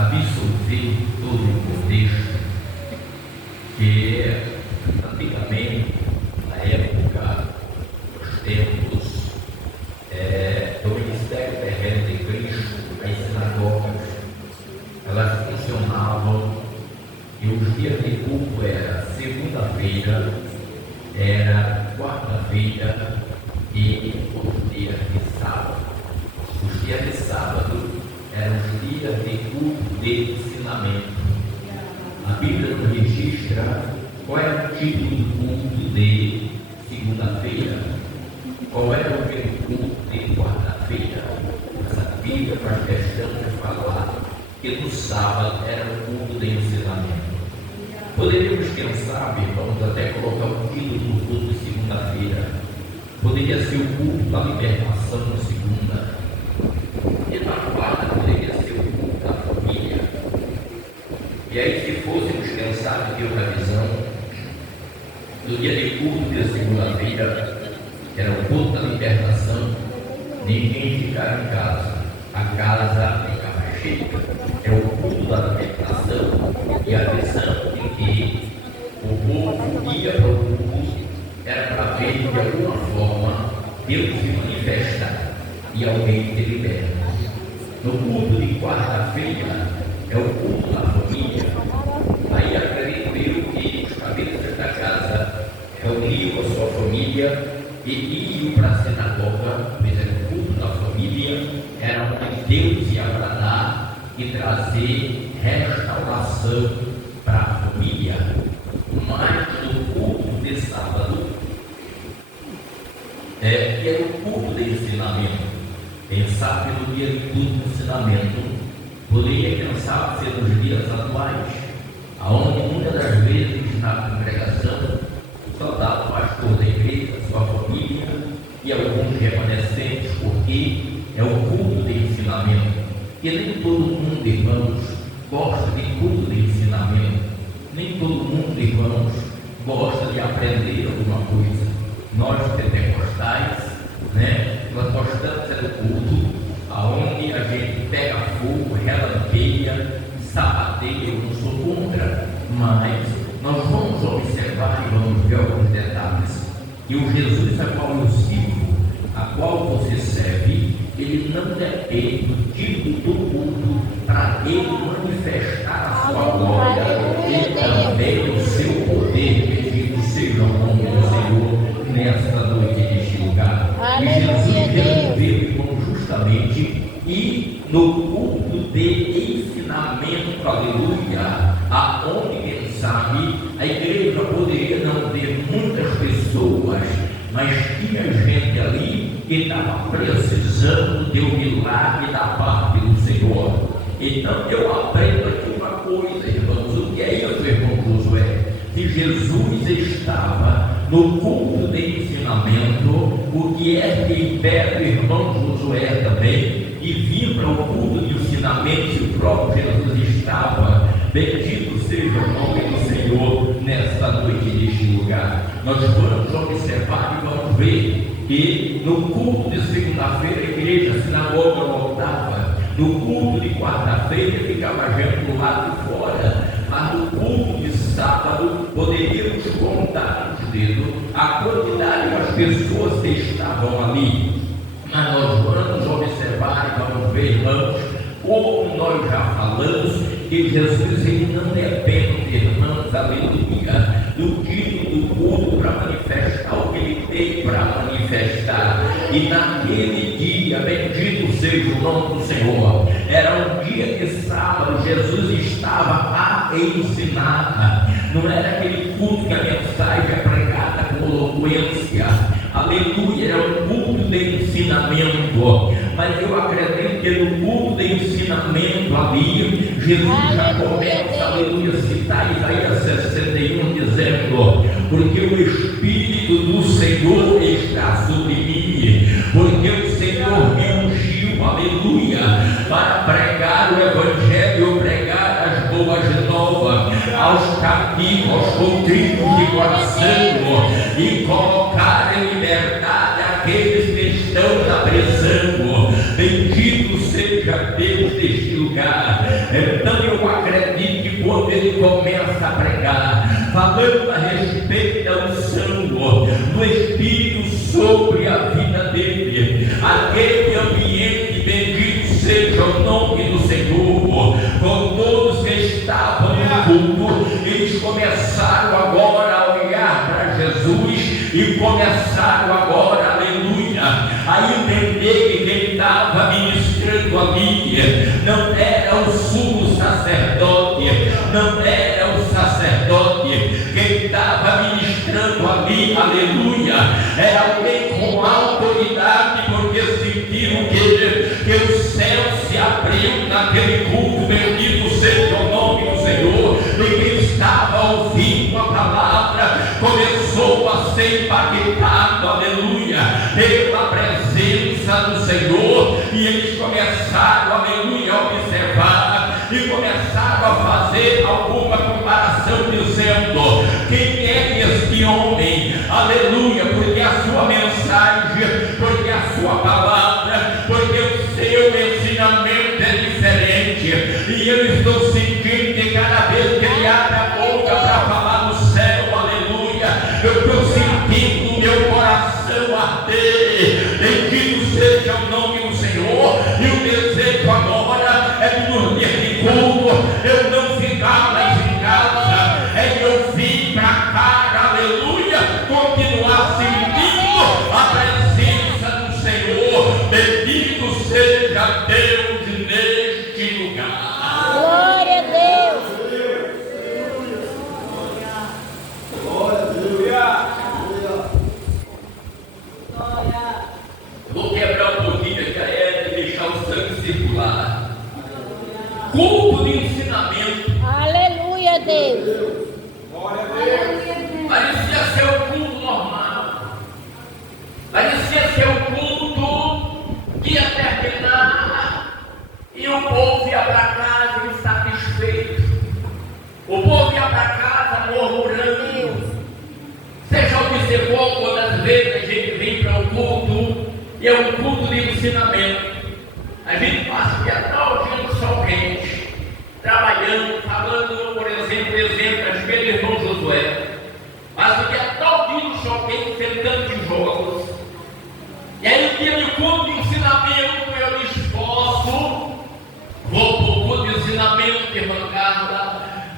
absorver todo o contexto que antigamente, na época, nos tempos do ministério terreno de Cristo, as sinagogas, elas funcionavam e os dias de culto era segunda-feira, era quarta-feira e os dias de sábado. Os dias de sábado eram os dias de culto de ensinamento. A Bíblia nos registra qual era o tipo de culto de segunda-feira, qual era o culto de quarta-feira. Essa Bíblia faz questão de falar que no sábado era o culto de ensinamento. Poderíamos pensar, vamos até colocar o título do culto de segunda-feira. Poderia ser o culto da libertação na segunda. E na quarta poderia ser o culto da família. E aí, se fôssemos pensar em outra visão, no dia de culto de segunda-feira, que era o culto da libertação, ninguém ficava em casa. A casa ficava cheia. É o culto da libertação e a visão de que o povo ia para o culto era para ver de alguma forma Deus se manifestar e alguém se liberta. No culto de quarta-feira é o culto da família. Aí acredito eu que os cabeças da casa reuniam a sua família e iam para a sinagoga, pois era o culto da família, era onde Deus ia agradar e trazer restauração para a família. Mas no culto de sábado, que era o culto de ensinamento. Pensar pelo dia de culto de ensinamento, poderia pensar ser nos dias atuais, aonde muitas das vezes na congregação só dá o pastor da igreja, sua família e alguns remanescentes, porque é o culto de ensinamento. E nem todo mundo, irmãos, gosta de culto de ensinamento. Nem todo mundo, irmãos, gosta de aprender alguma coisa. Nós pentecostais, nós gostamos do culto aonde a gente pega fogo, relanqueia, sapateia. Eu não sou contra, mas nós vamos observar e vamos ver alguns detalhes. E o Jesus a qual eu sigo, a qual você serve, ele não depende do tipo do culto para ele manifestar a sua glória e também o seu poder. Bendito seja o nome do Senhor nesta noite neste lugar. E Jesus resolveu, irmão, justamente ir no culto de ensinamento, aleluia, aonde, quem sabe, a igreja poderia não ter muitas pessoas, mas tinha gente ali que estava precisando de um milagre da parte do Senhor. Então eu aprendo aqui uma coisa, irmãos. O que é isso, irmão Josué? Que Jesus estava no culto de ensinamento, o que é que impede o irmão Josué também e vir para o culto de ensinamento, se o próprio Jesus estava. Bendito seja o nome do Senhor nesta noite, neste lugar. Nós vamos observar e vamos ver que no culto de segunda-feira a igreja, a sinagoga lotava. No culto de quarta-feira ficava gente do lado de fora. Mas no culto de sábado poderíamos contar nos dedos a quantidade das pessoas que estavam ali. Mas nós vamos observar e vamos ver, irmãos, como nós já falamos, que Jesus ele não depende, irmãos, aleluia, do tipo do culto para manifestar o que ele tem para manifestar. E naquele dia, bendito seja o nome do Senhor, era um dia de sábado, Jesus estava a ensinar. Não era aquele culto que a mensagem é pregada com eloquência, aleluia, era um culto de ensinamento. Mas eu acredito que no culto de ensinamento ali, Jesus já começa, aleluia, a citar Isaías 61, dizendo: porque o Espírito do Senhor está sobre mim, porque o Senhor me ungiu, aleluia, para pregar o Evangelho, pregar as boas novas aos cativos, aos contritos de coração, e colocar em liberdade aqueles que estão na prisão. Bendito seja Deus deste lugar. Então eu acredito que quando ele começa a pregar, falando a respeito da unção do Espírito sobre a vida dele, aquele ambiente, bendito seja o nome do Senhor, com todos que estavam no culto, eles começaram agora a olhar para Jesus e começaram agora, aleluia, a entender que quem estava ministrando ali não era o sumo sacerdote, não era o sacerdote, quem estava ministrando ali, aleluia, era alguém com autoridade, porque sentiram que o céu se abriu naquele culto, bendito seja o nome do Senhor, e quem estava ouvindo a palavra começou a ser impactado, aleluia, pela presença do Senhor, e eles começaram, aleluia, a observar e começaram a fazer alguma comparação, dizendo: quem é este homem, aleluia, porque a sua mensagem, porque a sua palavra, porque o seu ensinamento é diferente, e eu estou sentindo que cada vez que ele abre a boca para falar do céu, aleluia, eu estou sentindo o meu coração arder, bendito seja o nome do Senhor, e o desejo agora é de dormir de culto, eu não ficar mais em casa, é eu vim para cá, aleluia, continuar sentindo a presença do Senhor, bendito seja Deus neste lugar. Glória a Deus. Vou quebrar um pouquinho aqui a era e deixar o sangue circular. Culto de ensinamento. Aleluia, Deus. Parecia ser um culto normal. Parecia ser um culto que ia terminar e o povo ia para casa insatisfeito. O povo ia para casa murmurando. Você já observou quantas vezes a gente vem para um culto e é um culto de ensinamento? A gente passa o dia todo no sol quente, trabalhando, falando, por exemplo, a gente do irmão Josué. Passa o dia todo no sol quente, sentando tijolos. E aí, no dia de culto de ensinamento, eu me esforço, vou para o culto de ensinamento, irmã Carla,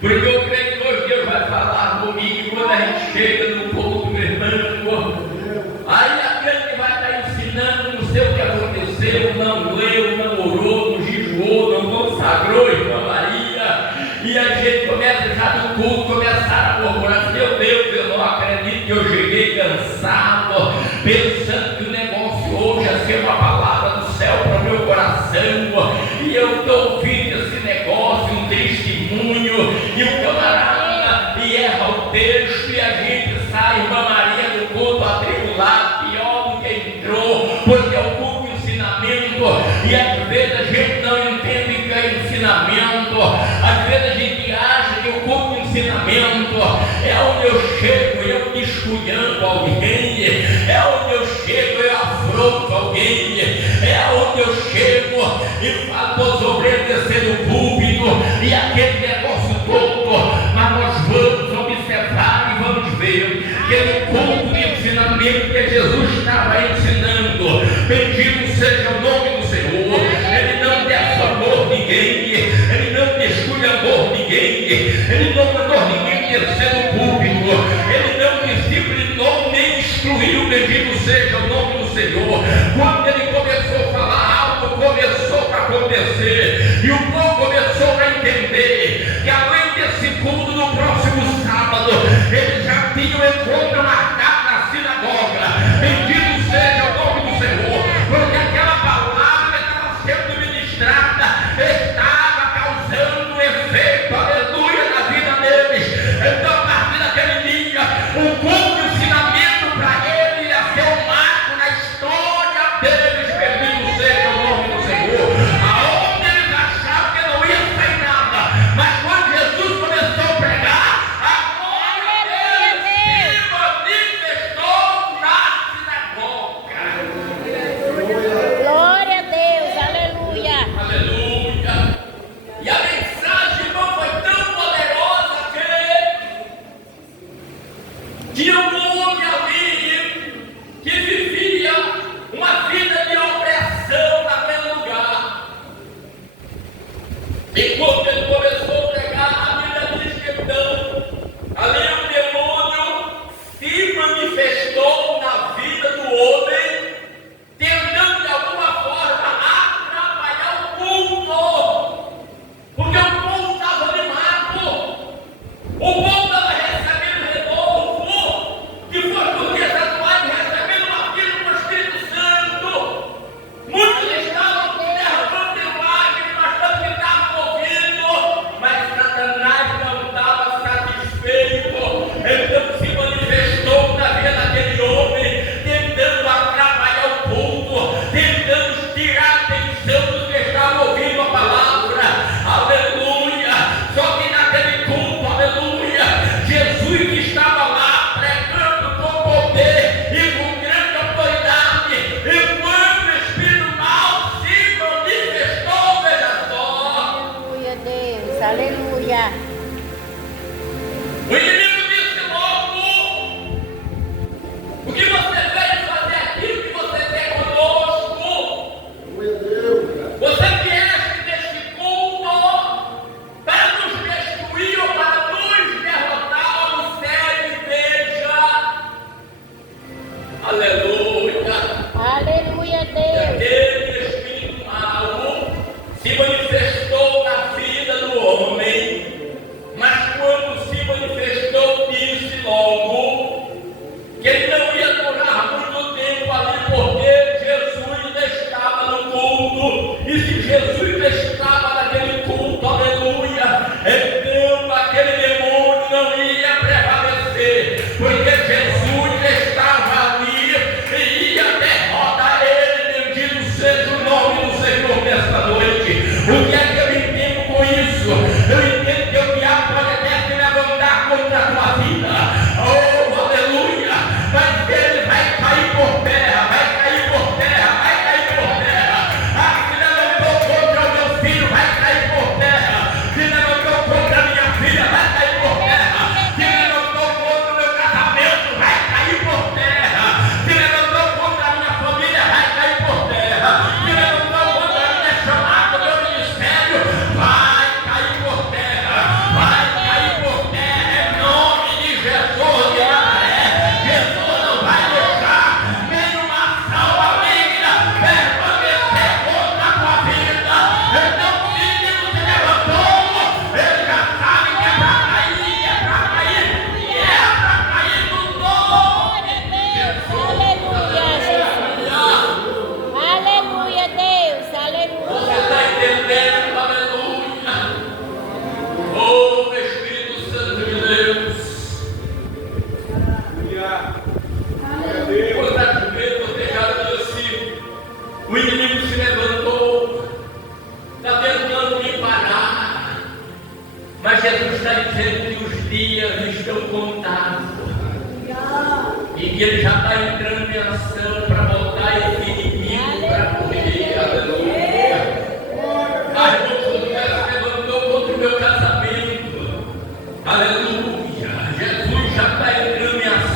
porque eu creio que hoje Deus vai falar comigo quando a gente chega no culto, meu irmão. Aí aquele que vai estar ensinando, não sei o que aconteceu, não leu, não orou, não jejuou, não consagrou, irmã Maria, e a gente começa já no culto, começar a murmurar: meu Deus, eu não acredito que eu cheguei cansado, pensando que o negócio hoje ia ser uma palavra do céu para o meu coração, e eu estou ouvindo esse negócio, um testemunho, e o camarada e erra o texto, e a gente sai, irmã Maria, do culto atribulado, pior do que entrou, porque é o culto de ensinamento, e às vezes a gente não entende que é ensinamento, às vezes a gente acha que o culto de ensinamento é onde eu chego e eu descuidando alguém, é onde eu chego e eu afronto alguém, é onde eu chego e falo para os obreiros descer do púlpito e aquele negócio todo, mas nós vamos observar e vamos ver que no culto de ensinamento que Jesus estava ensinando, bendito seja o nome do Senhor, ele não defamou ninguém, ele não desculhambou ninguém, ele não mandou ninguém descer do púlpito, ele não disciplinou nem instruiu, bendito seja o nome do Senhor. Quando ele começou a falar, algo começou a acontecer, e o povo começou a entender que além desse culto no próximo sábado, eles já tinham encontro marcado na sinagoga, bendito seja o nome do Senhor, porque aquela palavra que estava sendo ministrada estava causando efeito, aleluia, na vida deles. Então, a partir daquele dia, o culto de ensinamento para eles ia ser um marco na história deles, bendito seja o nome do Senhor. Aonde eles achavam que não ia sair nada, mas quando Jesus começou a pregar, a glória dele se E quando ele começou a pregar, a Bíblia diz que então, ali o demônio se manifestou na vida do homem, tentando de alguma forma atrapalhar o culto, porque o povo estava animado, o povo estava recebendo renovo, que foi por dias atuais recebendo uma vida do Espírito Santo. Muitos estavam derramando milagres, mas também estavam ouvindo, mas Satanás não estava satisfeito. Então se manifestou na vida daquele homem, tentando atrapalhar o culto, tentando tirar a atenção dos que estavam ouvindo a palavra. Aleluia! Só que naquele culto, aleluia, Jesus estava lá pregando com poder e com grande autoridade. E quando o espírito mal se manifestou, veja só, Aleluia, Deus. Aleluia. o inimigo disse logo: o que você veio fazer aqui, o que você quer conosco? Você vieste neste culto para nos destruir ou para nos derrotar? Observe, veja. Aleluia. Aleluia, Deus. Aquele espírito mau se manifestou na vida do homem, mas quando se manifestou, disse logo que ele não ia durar muito tempo ali, porque Jesus estava no culto, e se Jesus estava naquele culto, aleluia, então aquele demônio não ia prevalecer, porque Jesus estava ali e ia derrotar ele. Bendito seja o nome do Senhor nesta noite. O que é que eu entendo com isso? Eu entendo que o diabo pode até se levantar contra a tua vida, oh aleluia, mas ele vai cair por terra, vai cair por terra, vai cair por terra. Ah, se levantou contra o meu filho, vai cair por terra. Se levantou contra a minha filha, vai cair por terra. Se levantou contra o meu casamento, vai cair por terra. Se levantou contra a minha família, vai cair por terra. Se levantou contra a minha chamada, meu ministério, vai cair por terra. Vai cair por terra, em nome de Jesus de Nazaré. Jesus não vai deixar nenhuma ação maligna permanecer contra a tua vida. Então o inimigo se levantou, ele já sabe que é para cair, e é para cair no nome de Jesus. Aleluia, Jesus. Aleluia, Deus. Você Aleluia. está entendendo? Aleluia. Oh, Espírito Santo de Deus. Quantas vezes você já disse: o inimigo se levantou, está tentando me parar, mas Jesus está dizendo que os dias estão contados e que ele já está entrando em ação para botar esse inimigo para correr. Aleluia. Mas Josué se levantou contra o meu casamento. Aleluia. Jesus já está entrando em ação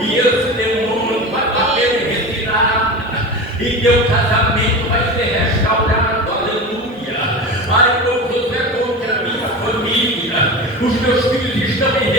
e esse demônio vai bater em retirada e teu casamento vai ser restaurado. Aleluia. Ai, meu Josué, contra a minha família, os meus filhos estão em